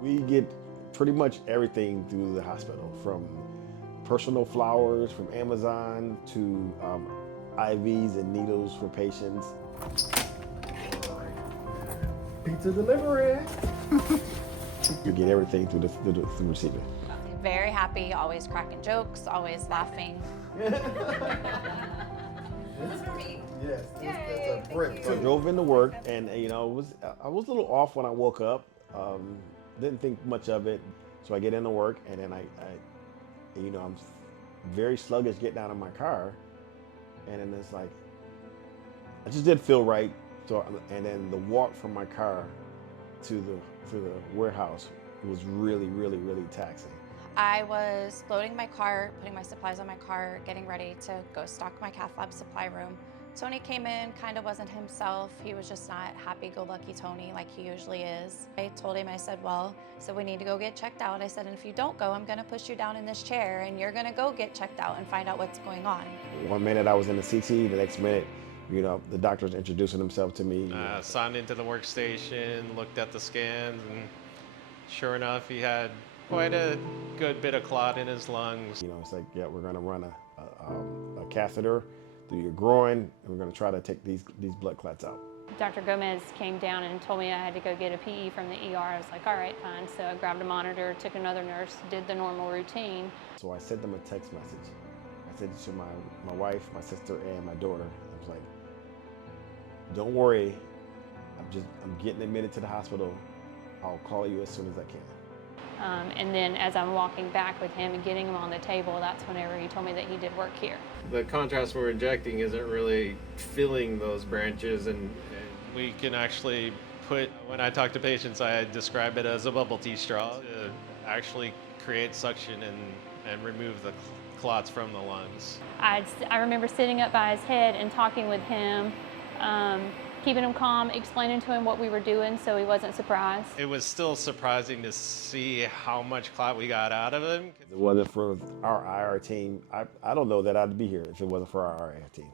We get pretty much everything through the hospital, from personal flowers from Amazon to IVs and needles for patients. Pizza delivery. You get everything through the receiver. Very happy, always cracking jokes, always laughing. This is for me. Yes, Yay, that's a brick. So I you. drove into work, and I was a little off when I woke up. Didn't think much of it, so I get into work, and then I'm very sluggish getting out of my car, and then it's like I just didn't feel right. So and then the walk from my car to the warehouse was really taxing. I was loading my car, putting my supplies on my car, getting ready to go stock my cath lab supply room. Tony came in, kind of wasn't himself. He was just not happy-go-lucky Tony like he usually is. I told him, I said, we need to go get checked out. I said, and if you don't go, I'm gonna push you down in this chair and you're gonna go get checked out and find out what's going on. 1 minute I was in the CT, the next minute, the doctor's introducing himself to me. Signed into the workstation, looked at the scans, and sure enough, he had quite a good bit of clot in his lungs. It's like, yeah, we're gonna run a catheter through your groin, and we're gonna try to take these blood clots out. Dr. Gomez came down and told me I had to go get a PE from the ER. I was like, all right, fine. So I grabbed a monitor, took another nurse, did the normal routine. So I sent them a text message. I sent it to my wife, my sister, and my daughter. I was like, don't worry, I'm getting admitted to the hospital. I'll call you as soon as I can. And then as I'm walking back with him and getting him on the table, that's whenever he told me that he did work here. The contrast we're injecting isn't really filling those branches, and we can actually when I talk to patients, I describe it as a bubble tea straw to actually create suction and remove the clots from the lungs. I remember sitting up by his head and talking with him, keeping him calm, explaining to him what we were doing so he wasn't surprised. It was still surprising to see how much clot we got out of him. If it wasn't for our IR team, I don't know that I'd be here if it wasn't for our IR team.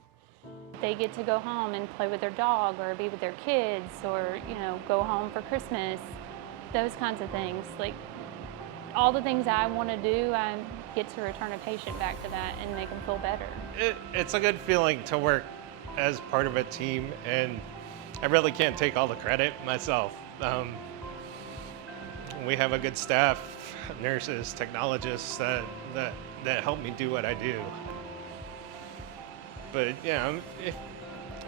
They get to go home and play with their dog or be with their kids or, go home for Christmas, those kinds of things. Like all the things I want to do, I get to return a patient back to that and make them feel better. It's a good feeling to work as part of a team, and I really can't take all the credit myself. We have a good staff, nurses, technologists that help me do what I do. But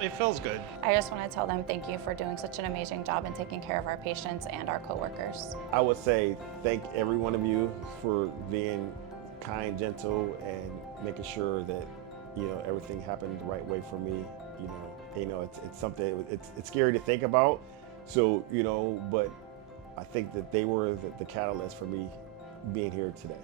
it feels good. I just want to tell them thank you for doing such an amazing job and taking care of our patients and our coworkers. I would say thank every one of you for being kind, gentle, and making sure that everything happened the right way for me. It's something, it's scary to think about. So, but I think that they were the catalyst for me being here today.